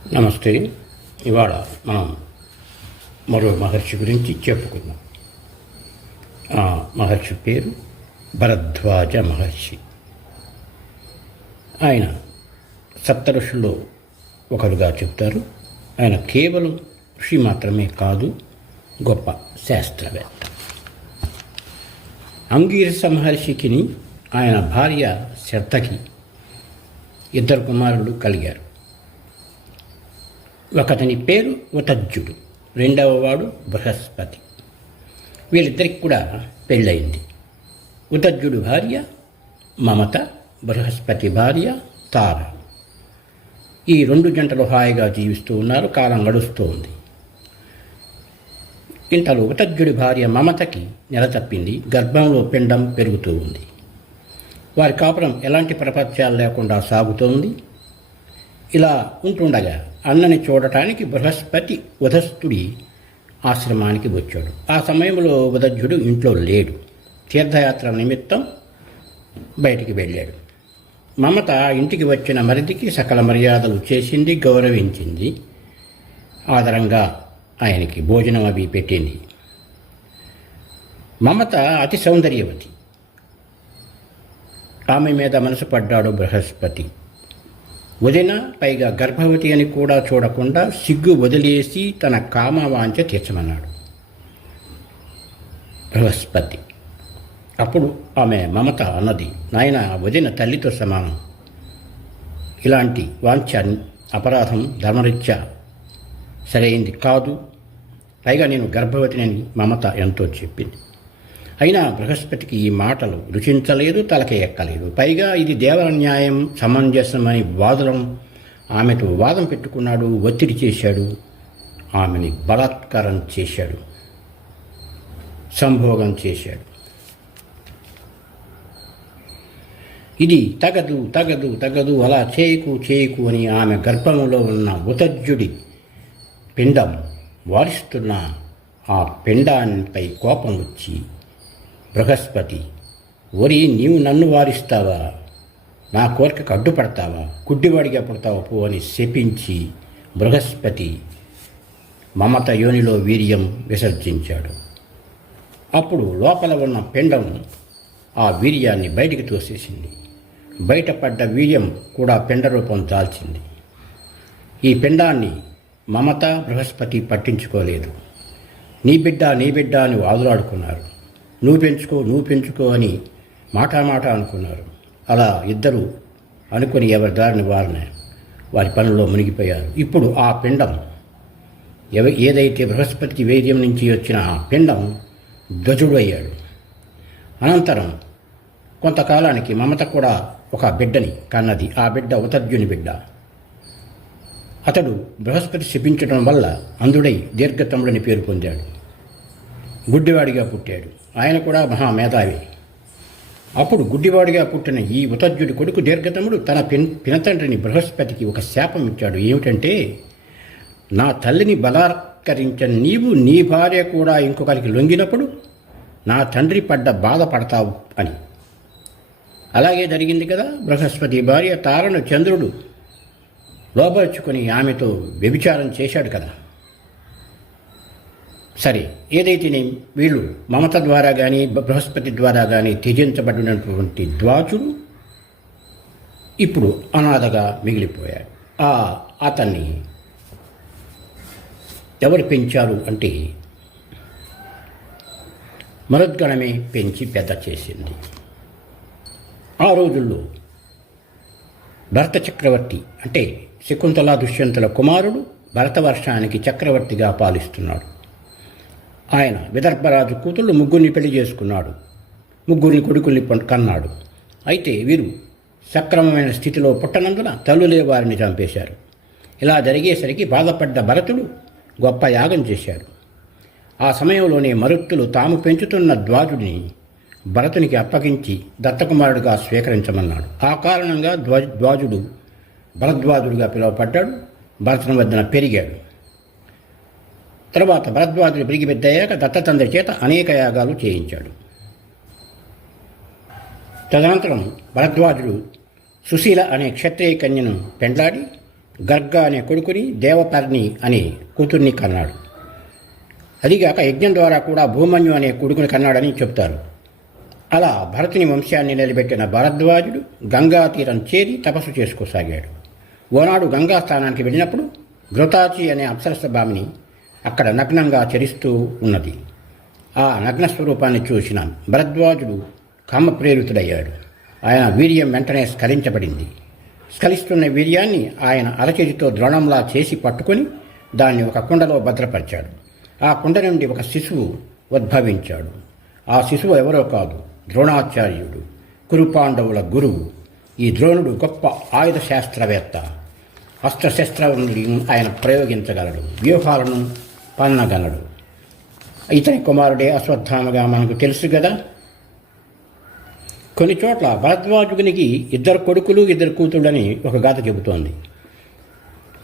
నమస్తే. ఇవాళ మనం మరో మహర్షి గురించి చెప్పుకుందాం. ఆ మహర్షి పేరు భరద్వాజ మహర్షి. ఆయన సప్తఋషుల్లో ఒకరుగా చెప్తారు. ఆయన కేవలం ఋషి మాత్రమే కాదు, గొప్ప శాస్త్రవేత్త. అంగీరస మహర్షికిని ఆయన భార్య శర్తకి 2 కుమారులు కలిగారు. ఒకతని పేరు ఉతజ్జుడు, రెండవ వాడు బృహస్పతి. వీళ్ళిద్దరికి కూడా పెళ్ళయింది. ఉతజ్జుడు భార్య మమత, బృహస్పతి భార్య తార. ఈ 2 జంటలు హాయిగా జీవిస్తూ ఉన్నారు. కాలం గడుస్తూ ఉంది. ఇంతలో ఉతజ్జుడి భార్య మమతకి నెల తప్పింది. గర్భంలో పిండం పెరుగుతూ ఉంది. వారి కాపురం ఎలాంటి ప్రపంచాలు లేకుండా సాగుతోంది. ఇలా ఉంటుండగా అన్నని చూడటానికి బృహస్పతి ఉదస్తుడి ఆశ్రమానికి వచ్చాడు. ఆ సమయంలో ఉదజ్జుడు ఇంట్లో లేడు. తీర్థయాత్ర నిమిత్తం బయటికి వెళ్ళాడు. మమత ఇంటికి వచ్చిన మరిదికి సకల మర్యాదలు చేసింది, గౌరవించింది. ఆదరంగా ఆయనకి భోజనం అవి పెట్టింది. మమత అతి సౌందర్యవతి. ఆమె మీద మనసు పడ్డాడు బృహస్పతి. వదిన, పైగా గర్భవతి అని కూడా చూడకుండా సిగ్గు వదిలేసి తన కామవాంఛ తీర్చమన్నాడు బృహస్పతి. అప్పుడు ఆమె మమత అన్నది, నాయన, వదిన తల్లితో సమానం. ఇలాంటి వాంఛ అపరాధం, ధర్మరీత్యా సరైంది కాదు. పైగా నేను గర్భవతిని మమత ఎంతో చెప్పింది. అయినా బృహస్పతికి ఈ మాటలు రుచించలేదు, తలకే ఎక్కలేదు. పైగా ఇది దేవర న్యాయం, సమంజసమని ఆమెతో వాదం పెట్టుకున్నాడు. ఒత్తిడి చేశాడు. ఆమెని బలాత్కారం చేశాడు, సంభోగం చేశాడు. ఇది తగదు తగదు తగదు, అలా చేయకు అని ఆమె గర్భంలో ఉన్న ఉతజ్జుడి పిండం వారిస్తున్న ఆ పిండాన్నిపై కోపం వచ్చి, బృహస్పతి, ఓరి, నీవు నన్ను వారిస్తావా? నా కోరికకు అడ్డుపడతావా? గుడ్డివాడిగా పుడతావా పో అని శపించి బృహస్పతి మమత యోనిలో వీర్యం విసర్జించాడు. అప్పుడు లోపల ఉన్న పిండం ఆ వీర్యాన్ని బయటికి తోసేసింది. బయటపడ్డ వీర్యం కూడా పిండ రూపం దాల్చింది. ఈ పిండాన్ని మమత, బృహస్పతి పట్టించుకోలేదు. నీ బిడ్డ అని వాదులాడుకున్నారు. నువ్వు పెంచుకో అని మాట అనుకున్నారు. అలా ఇద్దరు అనుకుని ఎవరి దారిని వారి పనుల్లో మునిగిపోయారు. ఇప్పుడు ఆ పిండం ఏదైతే బృహస్పతి వేద్యం నుంచి వచ్చిన ఆ పిండం గజుడు అయ్యాడు. అనంతరం కొంతకాలానికి మమత కూడా ఒక బిడ్డని కన్నది. ఆ బిడ్డ ఉతజ్జుని బిడ్డ. అతడు బృహస్పతి శపించడం వల్ల అందుడై దీర్ఘతముడని పేరు పొందాడు. గుడ్డివాడిగా పుట్టాడు. ఆయన కూడా మహామేధావి. అప్పుడు గుడ్డివాడిగా పుట్టిన ఈ ఉతజ్జుడి కొడుకు దీర్ఘతముడు తన పినతండ్రిని బృహస్పతికి ఒక శాపం ఇచ్చాడు. ఏమిటంటే, నా తల్లిని బలాత్కరించిన నీవు నీ భార్య కూడా ఇంకొకరికి లొంగినప్పుడు నా తండ్రి పడ్డ బాధపడతావు అని. అలాగే జరిగింది కదా. బృహస్పతి భార్య తారను చంద్రుడు లోబర్చుకొని ఆమెతో వ్యభిచారం చేశాడు కదా. సరే, ఏదైతే వీళ్ళు మమత ద్వారా కానీ బృహస్పతి ద్వారా కానీ త్యజించబడినటువంటి ద్వాజుడు ఇప్పుడు అనాథగా మిగిలిపోయాడు. అతన్ని ఎవరు పెంచారు అంటే మరుద్గణమే పెంచి పెద్ద చేసింది. ఆ రోజుల్లో భరత చక్రవర్తి అంటే శకుంతల దుష్యంతుల కుమారుడు భరతవర్షానికి చక్రవర్తిగా పాలిస్తున్నాడు. ఆయన విదర్భరాజు కూతుళ్ళు 3 పెళ్లి చేసుకున్నాడు. 3 కొడుకుల్ని కన్నాడు. అయితే వీరు సక్రమమైన స్థితిలో పుట్టనందున తల్లులే వారిని చంపేశారు. ఇలా జరిగేసరికి బాధపడ్డ భరతుడు గొప్ప యాగం చేశాడు. ఆ సమయంలోనే మరుత్తులు తాము పెంచుతున్న ద్వాజుడిని భరతునికి అప్పగించి దత్తకుమారుడిగా స్వీకరించమన్నాడు. ఆ కారణంగా ద్వాజుడు భరద్వాజుడిగా పిలువపడ్డాడు. భరతుని వద్దన పెరిగాడు. తర్వాత భరద్వాజుడు పెరిగి పెద్దయ్యాక దత్తతండ్రి చేత అనేక యాగాలు చేయించాడు. తదనంతరం భరద్వాజుడు సుశీల అనే క్షత్రియ కన్యను పెండ్లాడి గర్గ అనే కొడుకుని, దేవపర్ణి అనే కూతుర్ని కన్నాడు. అదిగాక యజ్ఞం ద్వారా కూడా భూమన్యు అనే కొడుకుని కన్నాడని చెప్తారు. అలా భరతుని వంశాన్ని నిలబెట్టిన భరద్వాజుడు గంగా తీరం చేరి తపస్సు చేసుకోసాగాడు. ఓనాడు గంగా స్థానానికి వెళ్ళినప్పుడు ఘృతాచి అనే అప్సరస భామిని అక్కడ నగ్నంగా చరిస్తూ ఉన్నది. ఆ నగ్న స్వరూపాన్ని చూసిన భరద్వాజుడు కామప్రేరితుడయ్యాడు. ఆయన వీర్యం వెంటనే స్ఖలించబడింది. స్ఖలిస్తున్న వీర్యాన్ని ఆయన అరచేతితో ద్రోణంలా చేసి పట్టుకొని దాన్ని ఒక కుండలో భద్రపరిచాడు. ఆ కుండ నుండి ఒక శిశువు ఉద్భవించాడు. ఆ శిశువు ఎవరో కాదు, ద్రోణాచార్యుడు, కురుపాండవుల గురువు. ఈ ద్రోణుడు గొప్ప ఆయుధ శాస్త్రవేత్త. అస్త్రశస్త్రాలను ఆయన ప్రయోగించగలడు, వ్యూహాలను పన్నగలడు. ఇతని కుమారుడే అశ్వత్థామగా మనకు తెలుసు కదా. కొన్ని చోట్ల భరద్వాజునికి 2 కొడుకులు 2 కూతుళ్ళని ఒక గాథ చెబుతోంది.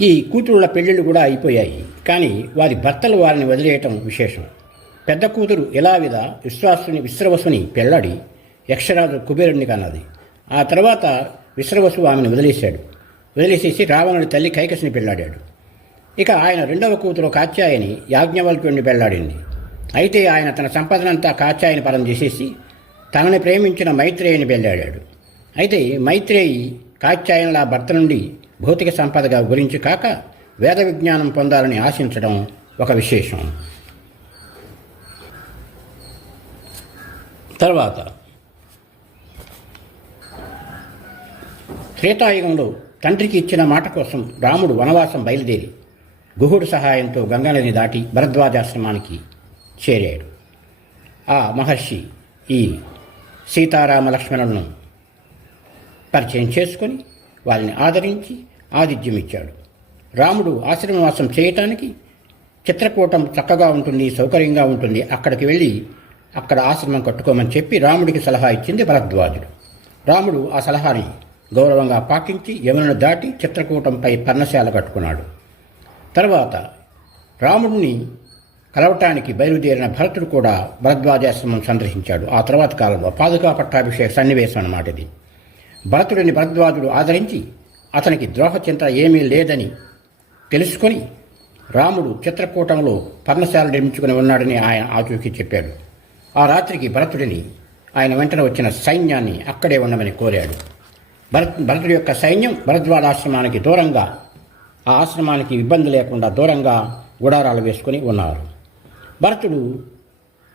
ఈ కూతుళ్ళ పెళ్ళిళ్ళు కూడా అయిపోయాయి. కానీ వారి భర్తలు వారిని వదిలేయటం విశేషం. పెద్ద కూతురు ఇలావిద విశ్రవసుని పెళ్ళాడి యక్షరాజు కుబేరుణ్ణి కన్నది. ఆ తర్వాత విశ్రవసు ఆమెను వదిలేసేసి రావణుడి తల్లి కైకసిని పెళ్ళాడాడు. ఇక ఆయన 2వ కూతురు కాత్యాయని యాజ్ఞవల్క్యుడిని పెళ్ళాడింది. అయితే ఆయన తన సంపదనంతా కాత్యాయని పరం చేసేసి తనని ప్రేమించిన మైత్రేయిని పెళ్ళాడాడు. అయితే మైత్రేయి కాత్యాయనుల భర్త నుండి భౌతిక సంపదగా గురించి కాక వేద విజ్ఞానం పొందాలని ఆశించడం ఒక విశేషం. తర్వాత త్రేతాయుగంలో తండ్రికి ఇచ్చిన మాట కోసం రాముడు వనవాసం బయలుదేరి గుహుడు సహాయంతో గంగానదిని దాటి భరద్వాజాశ్రమానికి చేరాడు. ఆ మహర్షి ఈ సీతారామ లక్ష్మణులను పరిచయం చేసుకొని వారిని ఆదరించి ఆతిథ్యం ఇచ్చాడు. రాముడు ఆశ్రమవాసం చేయటానికి చిత్రకూటం చక్కగా ఉంటుంది, సౌకర్యంగా ఉంటుంది, అక్కడికి వెళ్ళి అక్కడ ఆశ్రమం కట్టుకోమని చెప్పి రాముడికి సలహా ఇచ్చింది భరద్వాజుడు. రాముడు ఆ సలహాని గౌరవంగా పాటించి యమునను దాటి చిత్రకూటంపై పర్ణశాల కట్టుకున్నాడు. తర్వాత రాముడిని కలవటానికి బయలుదేరిన భరతుడు కూడా భరద్వాజాశ్రమం సందర్శించాడు. ఆ తర్వాత కాలంలో పాదుకా పట్టాభిషేక సన్నివేశం అన్నమాట ఇది. భరతుడిని భరద్వాజుడు ఆదరించి అతనికి ద్రోహచింత ఏమీ లేదని తెలుసుకొని రాముడు చిత్రకూటంలో పర్ణశాల నిర్మించుకుని ఉన్నాడని ఆయన ఆచూకీ చెప్పాడు. ఆ రాత్రికి భరతుడిని ఆయన వెంటనే వచ్చిన సైన్యాన్ని అక్కడే ఉండమని కోరాడు. భరతుడి యొక్క సైన్యం భరద్వాజాశ్రమానికి దూరంగా, ఆ ఆశ్రమానికి ఇబ్బంది లేకుండా దూరంగా గుడారాలు వేసుకుని ఉన్నారు. భరతుడు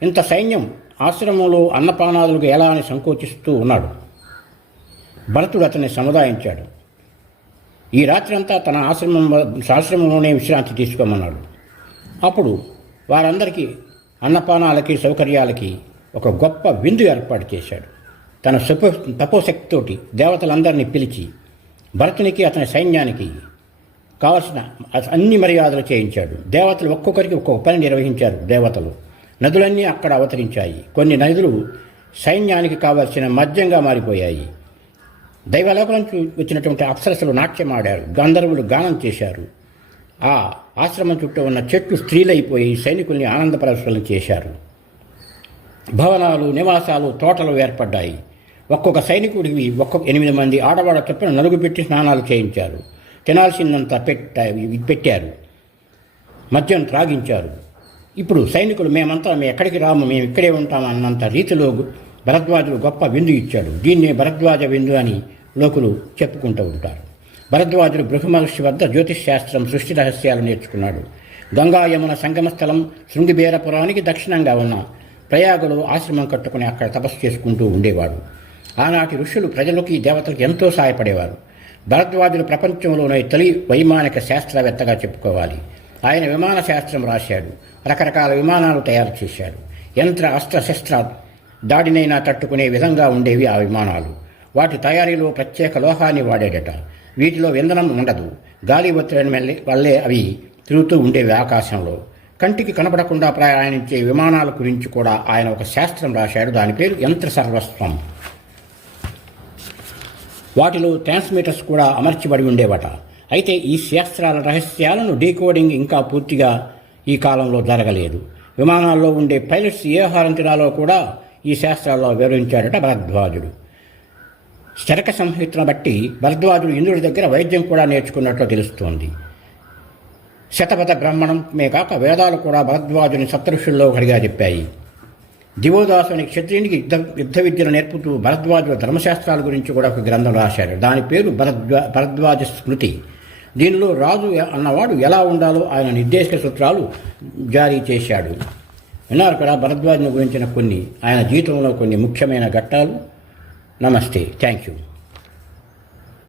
ఇంత సైన్యం ఆశ్రమంలో అన్నపానాదులకు ఎలా అని సంకోచిస్తూ ఉన్నాడు. భరతుడు అతన్ని సముదాయించాడు. ఈ రాత్రంతా తన ఆశ్రమంలోనే విశ్రాంతి తీసుకోమన్నాడు. అప్పుడు వారందరికీ అన్నపానాలకి సౌకర్యాలకి ఒక గొప్ప విందు ఏర్పాటు చేశాడు. తన తపోశక్తితోటి దేవతలందరినీ పిలిచి భరతునికి అతని సైన్యానికి కావలసిన అన్ని మర్యాదలు చేయించాడు. దేవతలు ఒక్కొక్కరికి ఒక్కొక్క పని నిర్వహించారు. దేవతలు నదులన్నీ అక్కడ అవతరించాయి. కొన్ని నదులు సైన్యానికి కావలసిన మద్యంగా మారిపోయాయి. దైవలోకం నుంచి వచ్చినటువంటి అప్సరసలు నాట్యమాడారు. గంధర్వులు గానం చేశారు. ఆ ఆశ్రమం చుట్టూ ఉన్న చెట్లు స్త్రీలైపోయి సైనికుల్ని ఆనందపరవశులను చేశారు. భవనాలు, నివాసాలు, తోటలు ఏర్పడ్డాయి. ఒక్కొక్క సైనికుడికి 8 మంది ఆడవాళ్ళ చొప్పున నలుగు పెట్టి స్నానాలు చేయించారు. తినాల్సిందంతా పెట్టారు. మద్యం త్రాగించారు. ఇప్పుడు సైనికులు మేమంతా ఎక్కడికి రాము, మేము ఇక్కడే ఉంటాము అన్నంత రీతిలో భరద్వాజుడు గొప్ప విందు ఇచ్చాడు. దీన్నే భరద్వాజ విందు అని లోకులు చెప్పుకుంటూ ఉంటారు. భరద్వాజుడు బృహమహర్షి వద్ద జ్యోతిష్ శాస్త్రం, సృష్టి రహస్యాలు నేర్చుకున్నాడు. గంగా యమున సంగమ స్థలం శృంగిబేరపురానికి దక్షిణంగా ఉన్న ప్రయాగలో ఆశ్రమం కట్టుకుని అక్కడ తపస్సు చేసుకుంటూ ఉండేవాడు. ఆనాటి ఋషులు ప్రజలకి, దేవతలకు ఎంతో సహాయపడేవారు. భరద్వాజుడు ప్రపంచంలోనే తొలి వైమానిక శాస్త్రవేత్తగా చెప్పుకోవాలి. ఆయన విమాన శాస్త్రం రాశాడు. రకరకాల విమానాలు తయారు చేశాడు. యంత్ర అస్త్ర శస్త్ర దాడినైనా తట్టుకునే విధంగా ఉండేవి ఆ విమానాలు. వాటి తయారీలో ప్రత్యేక లోహాన్ని వాడేడట. వీటిలో ఇంధనం ఉండదు. గాలి ఒత్తిడి వల్లే అవి తిరుగుతూ ఉండేవి ఆకాశంలో. కంటికి కనపడకుండా ప్రయాణించే విమానాల గురించి కూడా ఆయన ఒక శాస్త్రం రాశాడు. దాని పేరు యంత్ర సర్వస్వం. వాటిలో ట్రాన్స్మిటర్స్ కూడా అమర్చబడి ఉండేవట. అయితే ఈ శాస్త్రాల రహస్యాలను డీకోడింగ్ ఇంకా పూర్తిగా ఈ కాలంలో జరగలేదు. విమానాల్లో ఉండే పైలట్స్ ఏ ఆహారం తినాలో కూడా ఈ శాస్త్రాల్లో వివరించాడట భరద్వాజుడు. శరక సంహితను బట్టి భరద్వాజుడు ఇంద్రుడి దగ్గర వైద్యం కూడా నేర్చుకున్నట్లు తెలుస్తోంది. శతపథ బ్రాహ్మణమే కాక వేదాలు కూడా భరద్వాజుని సప్తఋషుల్లో ఒకటిగా చెప్పాయి. దివోదాసు అనే క్షత్రియునికి యుద్ధ విద్యను నేర్పుతూ భరద్వాజుల ధర్మశాస్త్రాల గురించి కూడా ఒక గ్రంథం రాశాడు. దాని పేరు భరద్వాజ స్మృతి. దీనిలో రాజు అన్నవాడు ఎలా ఉండాలో ఆయన నిర్దేశక సూత్రాలు జారీ చేశాడు. విన్నారు కదా భరద్వాజుని గురించిన ఆయన జీవితంలో కొన్ని ముఖ్యమైన ఘట్టాలు. నమస్తే, థ్యాంక్ యూ.